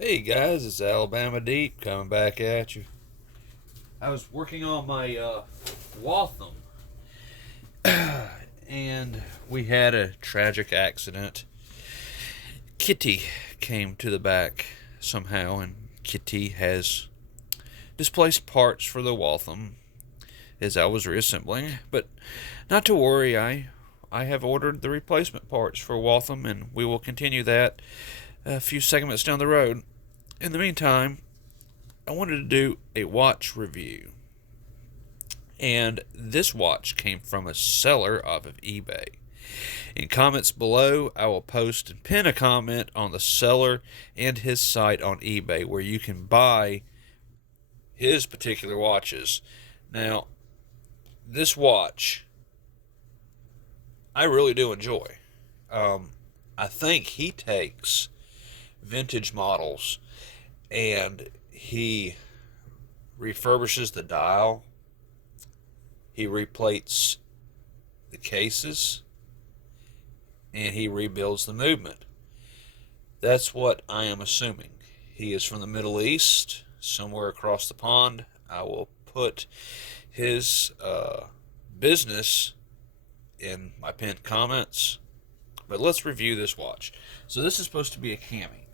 Hey guys, it's Alabama Deep coming back at you. I was working on my Waltham, and we had a tragic accident. Kitty came to the back somehow, and Kitty has displaced parts for the Waltham as I was reassembling. But not to worry, I have ordered the replacement parts for Waltham, and we will continue that a few segments down the road. In the meantime, I wanted to do a watch review. And this watch came from a seller off of eBay. In comments below, I will post and pin a comment on the seller and his site on eBay where you can buy his particular watches. Now, this watch, I really do enjoy. I think he takes vintage models and he refurbishes the dial. He replates the cases and he rebuilds the movement. That's what I am assuming. He is from the Middle East, somewhere across the pond. I will put his business in my pinned comments. But let's review this watch. So this is supposed to be a cami.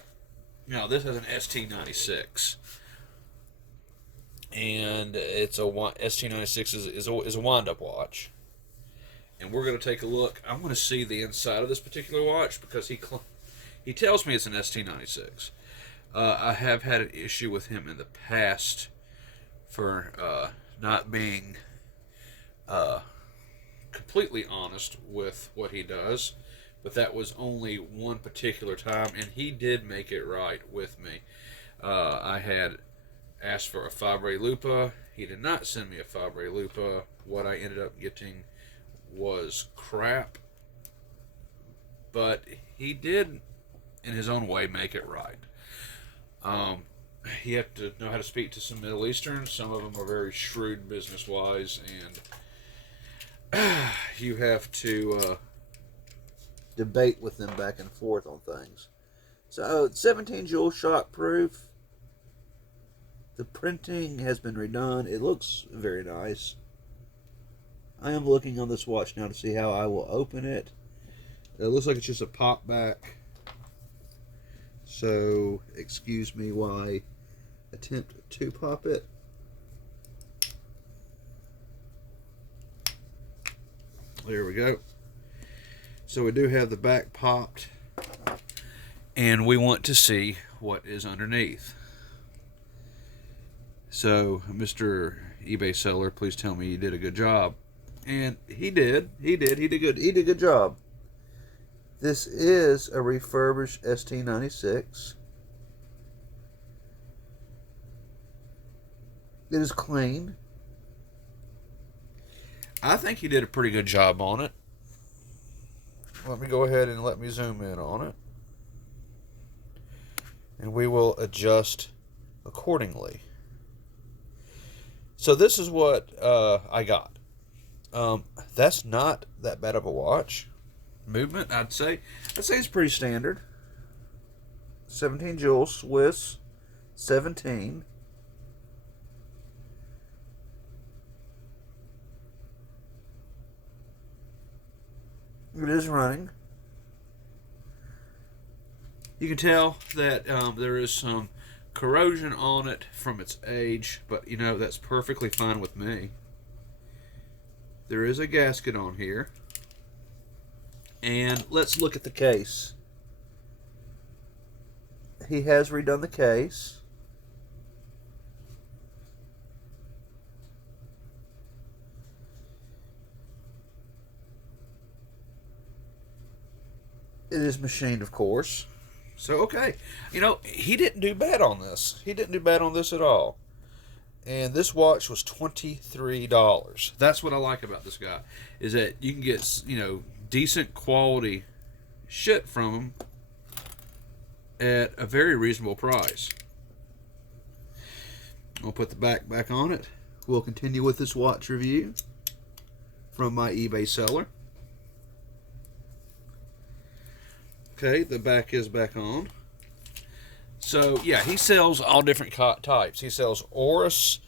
Now this has an ST96, and it's a ST96 is a wind-up watch. And we're going to take a look. I'm going to see the inside of this particular watch because he tells me it's an ST96. I have had an issue with him in the past for not being completely honest with what he does, but that was only one particular time, and he did make it right with me. I had asked for a Fabre Lupa. He did not send me a Fabre Lupa. What I ended up getting was crap, but he did, in his own way, make it right. You have to know how to speak to some Middle Easterns. Some of them are very shrewd business-wise, and you have to debate with them back and forth on things. So, 17 jewel shock proof. The printing has been redone. It looks very nice. I am looking on this watch now to see how I will open it. It looks like it's just a pop back. So, excuse me while I attempt to pop it. There we go. So we do have the back popped, and we want to see what is underneath. So, Mr. eBay seller, please tell me you did a good job. And he did. He did a good job. This is a refurbished ST96. It is clean. I think he did a pretty good job on it. Let me go ahead and let me zoom in on it. And we will adjust accordingly. So this is what I got. That's not that bad of a watch. Movement, I'd say it's pretty standard. 17 jewel Swiss 17. It is running. You can tell that there is some corrosion on it from its age, but you know, that's perfectly fine with me. There is a gasket on here. And let's look at the case. He has redone the case. It is machined, of course. So, okay. You know, he didn't do bad on this. He didn't do bad on this at all. And this watch was $23. That's what I like about this guy, is that you can get, you know, decent quality shit from him at a very reasonable price. I'll put the back on it. We'll continue with this watch review from my eBay seller. Okay, the back is back on. So yeah, he sells all different types. He sells Oris.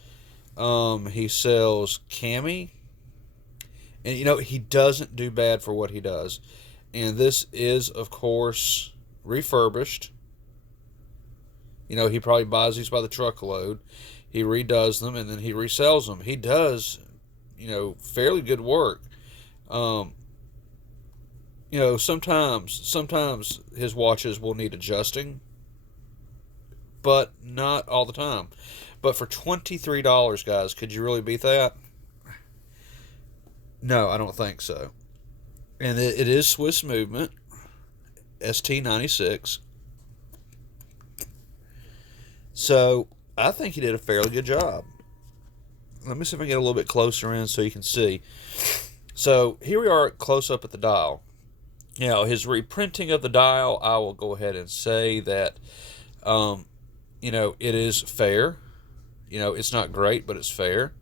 He sells Cami, and he doesn't do bad for what he does. And this is, of course, refurbished. He probably buys these by the truckload. He redoes them and then he resells them. He does, fairly good work. Um, sometimes his watches will need adjusting, but not all the time. But for $23, guys, could you really beat that? No, I don't think so. And it is Swiss movement, ST96. So I think he did a fairly good job. Let me see if I can get a little bit closer in so you can see. So here we are close up at the dial. His reprinting of the dial, I will go ahead and say that, it is fair. It's not great, but it's fair.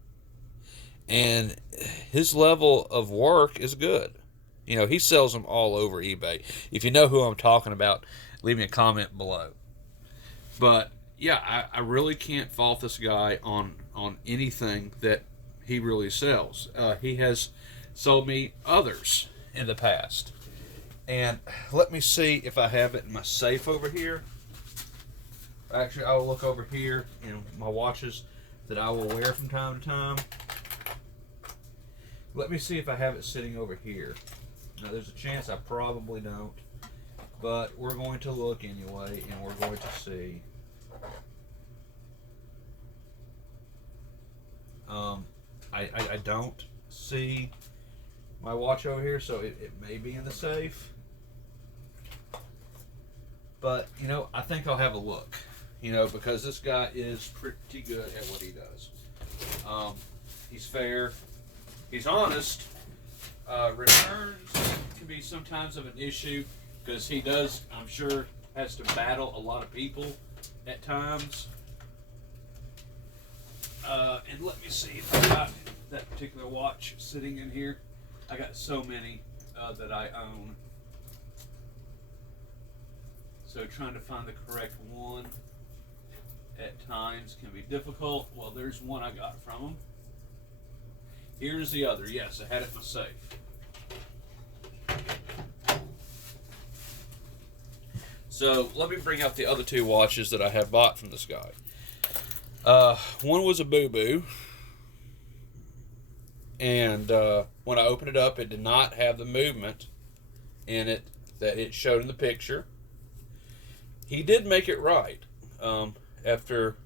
And his level of work is good. He sells them all over eBay. If you know who I'm talking about, leave me a comment below. But yeah, I really can't fault this guy on anything that he really sells. He has sold me others in the past. And let me see if I have it in my safe over here. Actually, I will look over here in my watches that I will wear from time to time. Let me see if I have it sitting over here. Now, there's a chance I probably don't, but we're going to look anyway, and we're going to see. I don't see my watch over here, so it may be in the safe. But, I think I'll have a look, because this guy is pretty good at what he does. He's fair. He's honest. Returns can be sometimes of an issue because he does, I'm sure, has to battle a lot of people at times. And let me see if I got that particular watch sitting in here. I got so many that I own. So trying to find the correct one at times can be difficult. Well, there's one I got from him. Here's the other. Yes, I had it in my safe. So let me bring out the other two watches that I have bought from this guy. One was a Boo Boo, and when I opened it up, it did not have the movement in it that it showed in the picture. He did make it right. After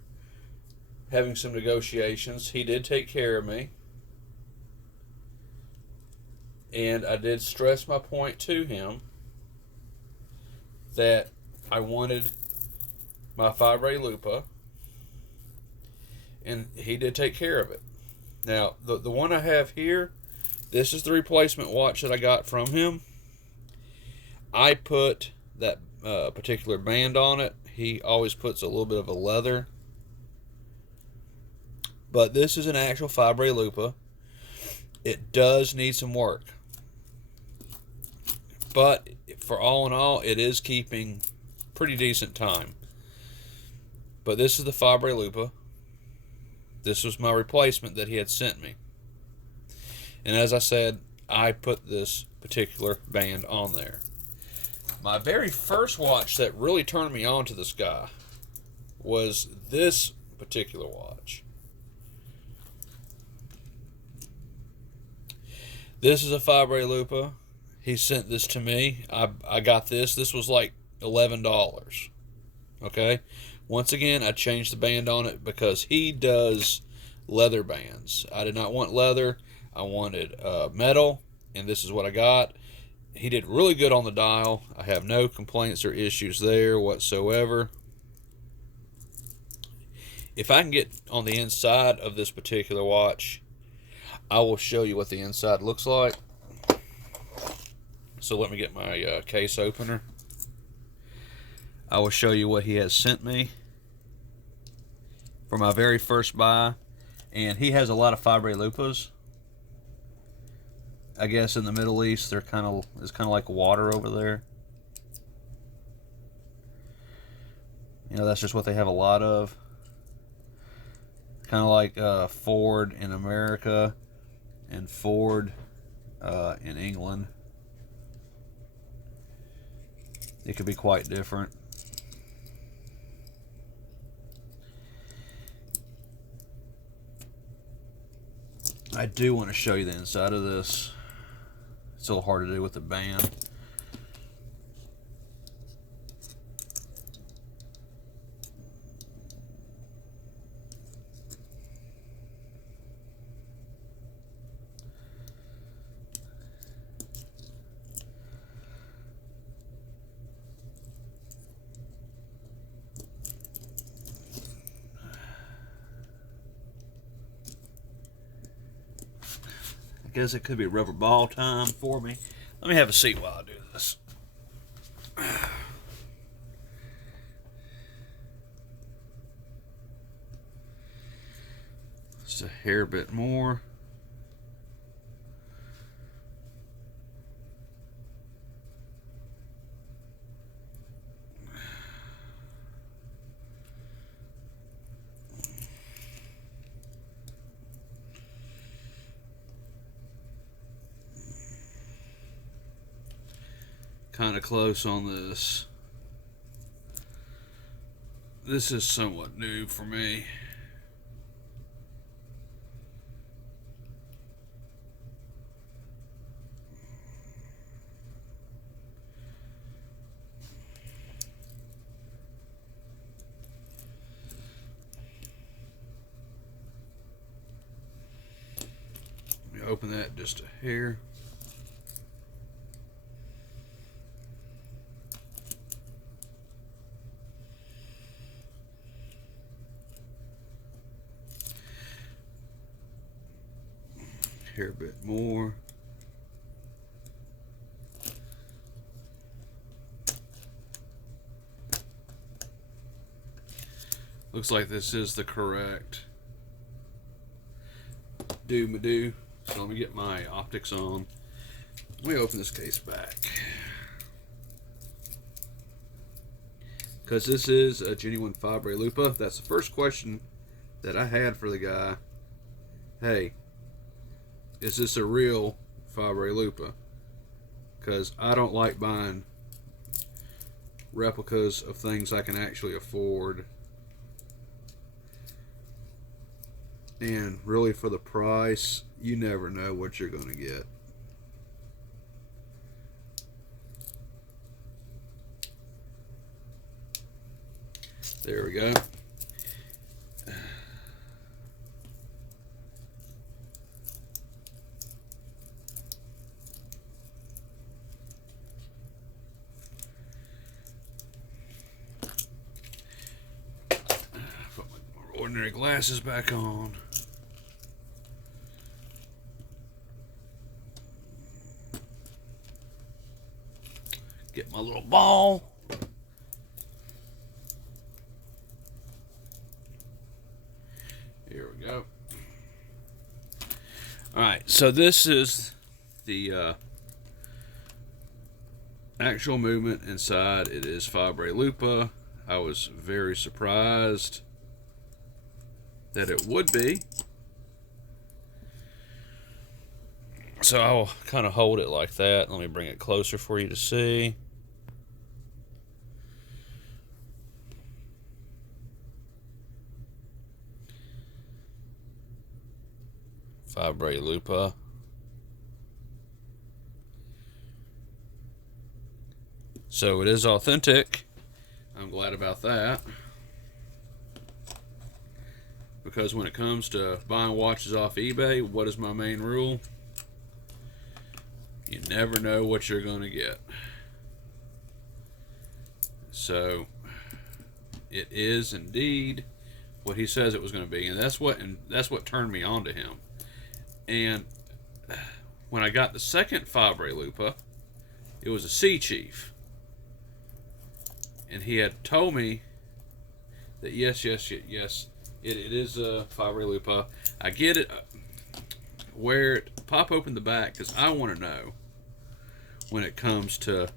having some negotiations, he did take care of me. And I did stress my point to him that I wanted my Fibre Lupa, and he did take care of it. Now, the one I have here, this is the replacement watch that I got from him. I put that particular band on it. He always puts a little bit of a leather. But this is an actual Fibre Lupa. It does need some work. But for all in all, it is keeping pretty decent time. But this is the Fibre Lupa. This was my replacement that he had sent me. And as I said, I put this particular band on there. My very first watch that really turned me on to this guy was this particular watch. This is a Fibre Lupa. He sent this to me. I got this. This was like $11. Okay? Once again, I changed the band on it because he does leather bands. I did not want leather. I wanted metal, and this is what I got. He did really good on the dial. I have no complaints or issues there whatsoever. If I can get on the inside of this particular watch, I will show you what the inside looks like. So let me get my case opener. I will show you what he has sent me for my very first buy. And he has a lot of Fibre Lupas. I guess in the Middle East, it's kind of like water over there. that's just what they have a lot of. Kind of like Ford in America and Ford in England. It could be quite different. I do want to show you the inside of this. It's a little hard to do with the band. I guess it could be rubber ball time for me. Let me have a seat while I do this. Just a hair bit more. Kind of close on this. This is somewhat new for me. Let me open that just a hair. Here a bit more. Looks like this is the correct do-ma-do. So let me get my optics on. Let me open this case back. Because this is a genuine Fabre Lupa. That's the first question that I had for the guy. Hey, is this a real Fabre Lupa? Because I don't like buying replicas of things I can actually afford. And really, for the price, you never know what you're going to get. There we go. Put my ordinary glasses back on. Get my little ball. Here we go. Alright, so this is the actual movement inside. It is Fabre Lupa. I was very surprised that it would be. So I'll kind of hold it like that. Let me bring it closer for you to see. Fabre Lupa. So it is authentic. I'm glad about that. Because when it comes to buying watches off eBay, what is my main rule? You never know what you're going to get. So it is indeed what he says it was going to be, and that's what turned me on to him. And when I got the second Fabre Lupa, it was a Sea Chief. And he had told me that yes, it is a Fabre Lupa. I get it. Where it pop open the back, because I want to know when it comes to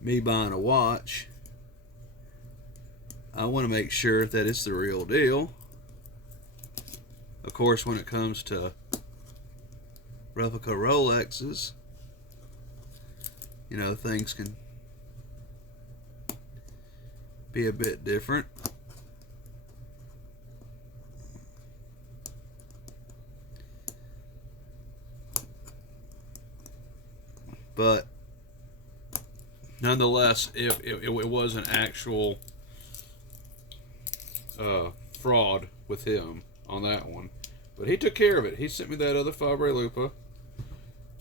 me buying a watch, I want to make sure that it's the real deal. Of course, when it comes to replica Rolexes, you know, things can be a bit different. But nonetheless, it was an actual fraud with him on that one. But he took care of it. He sent me that other Fabre Lupa.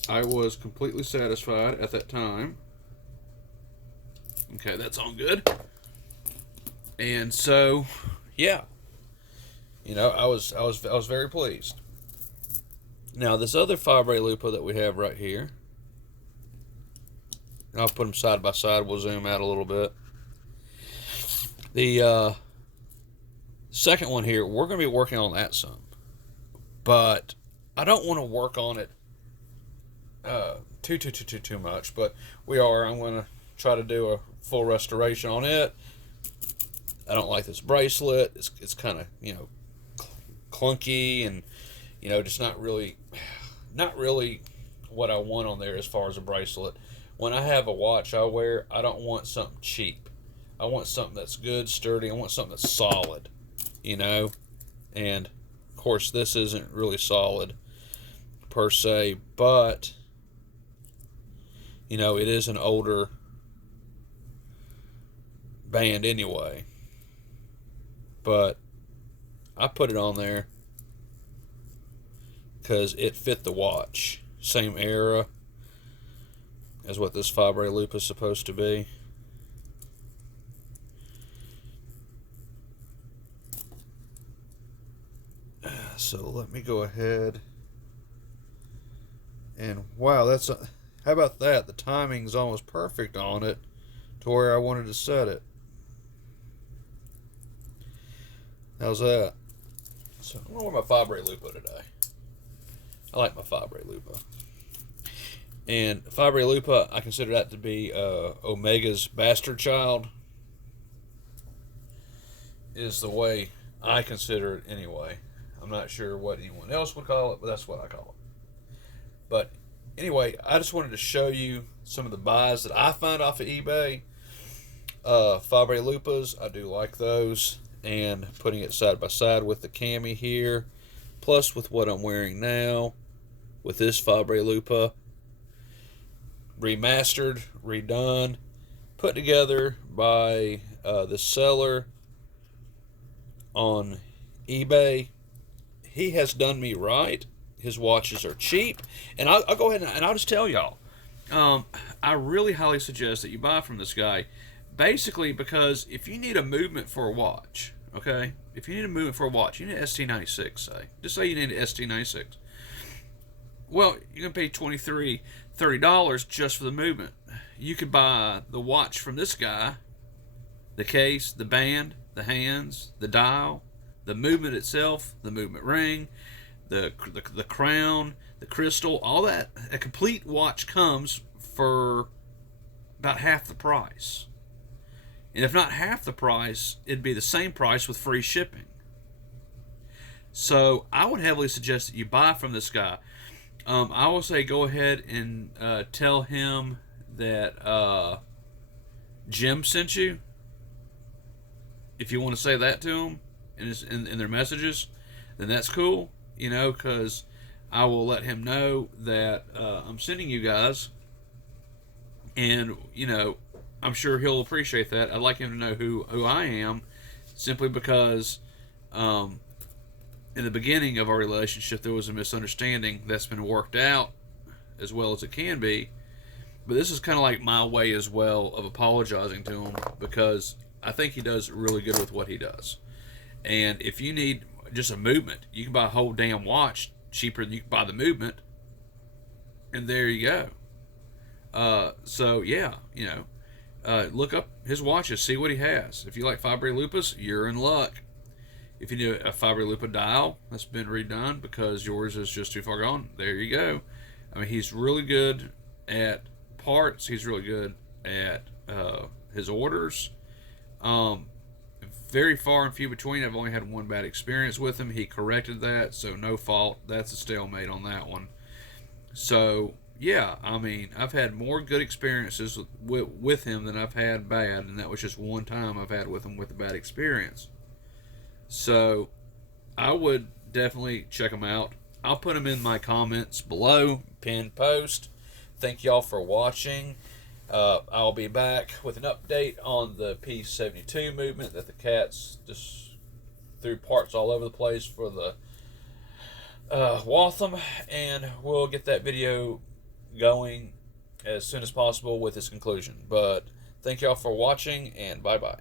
I was completely satisfied at that time. Okay, that's all good. And so, yeah, you know, I was very pleased. Now this other Fabre Lupa that we have right here, and I'll put them side by side. We'll zoom out a little bit. The second one here, we're going to be working on that some, but I don't want to work on it too much. But we are. I'm going to try to do a full restoration on it. I don't like this bracelet. It's kind of, you know, clunky and, you know, just not really what I want on there as far as a bracelet. When I have a watch I wear, I don't want something cheap. I want something that's good, sturdy. I want something that's solid, you know. And of course, this isn't really solid per se, but you know, it is an older band anyway. But I put it on there because it fit the watch. Same era as what this Fabre Lupa is supposed to be. So let me go ahead and wow, how about that? The timing's almost perfect on it to where I wanted to set it. How's that? So I'm gonna wear my Fabre Lupa today. I like my Fabre Lupa. And Fabre Lupa, I consider that to be Omega's bastard child, is the way I consider it anyway. I'm not sure what anyone else would call it, but that's what I call it. But anyway, I just wanted to show you some of the buys that I find off of eBay. Fabre Lupas, I do like those. And putting it side by side with the cami here, plus with what I'm wearing now, with this Fabre Lupa, remastered, redone, put together by the seller on eBay. He has done me right. His watches are cheap, and I'll go ahead and I'll just tell y'all, I really highly suggest that you buy from this guy, basically because if you need a movement for a watch, okay, if you need a movement for a watch, you need an ST96, just say you need an ST96. Well, you're gonna pay $30 just for the movement. You could buy the watch from this guy, the case, the band, the hands, the dial, the movement itself, the movement ring, the crown, the crystal, all that. A complete watch comes for about half the price. And if not half the price, it'd be the same price with free shipping. So I would heavily suggest that you buy from this guy. I will say go ahead and tell him that Jim sent you. If you want to say that to him in their messages, then that's cool, you know, because I will let him know that I'm sending you guys, and you know, I'm sure he'll appreciate that. I'd like him to know who I am, simply because in the beginning of our relationship there was a misunderstanding that's been worked out as well as it can be. But this is kind of like my way as well of apologizing to him, because I think he does really good with what he does. And if you need just a movement, you can buy a whole damn watch cheaper than you can buy the movement, and there you go. So yeah, you know, look up his watches, see what he has. If you like Fabre Lupas, you're in luck. If you do a Fabre Lupa dial that's been redone because yours is just too far gone, there you go. I mean, he's really good at parts. He's really good at his orders. very far and few between. I've only had one bad experience with him. He corrected that, so no fault. That's a stalemate on that one. So yeah, I mean, I've had more good experiences with him than I've had bad, and that was just one time I've had with him with a bad experience. So I would definitely check him out. I'll put them in my comments below, pinned post. Thank y'all for watching. I'll be back with an update on the P72 movement that the cats just threw parts all over the place for the Waltham, and we'll get that video going as soon as possible with its conclusion. But thank y'all for watching, and bye-bye.